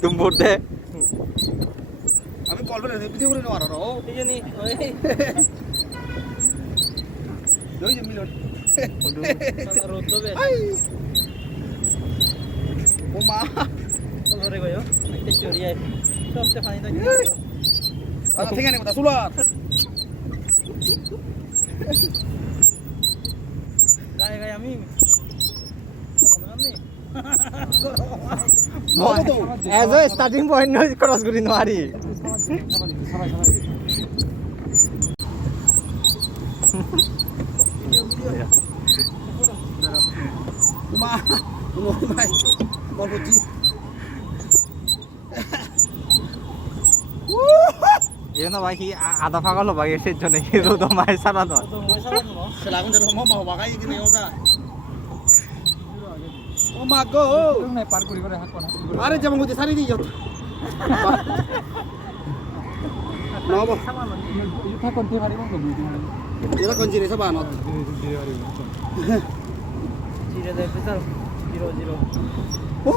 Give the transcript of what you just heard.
Tumpurte. আমি বলবো না ভিডিও করে নেওয়ার ও এই জানি ওই যে মিলন রোদ দেবে ও মা ধরে গयो একটা চড়িয়ে সবচেয়ে পানি থাকে ঠিক আছে কথা সুলার গায়ে গায়ে আমি As a starting point, no cross kori noari. মা ও ভাই বলবো জি Yun na ba ada pagal ba yung sityo na hero do may sarado. Kailangan dyan mo mahawakay ginayo ta ও মা গো আরে যেমন হচ্ছে সারি দিও নব এরা কোন জিনিস বানো জিরে দেবে স্যার 0 0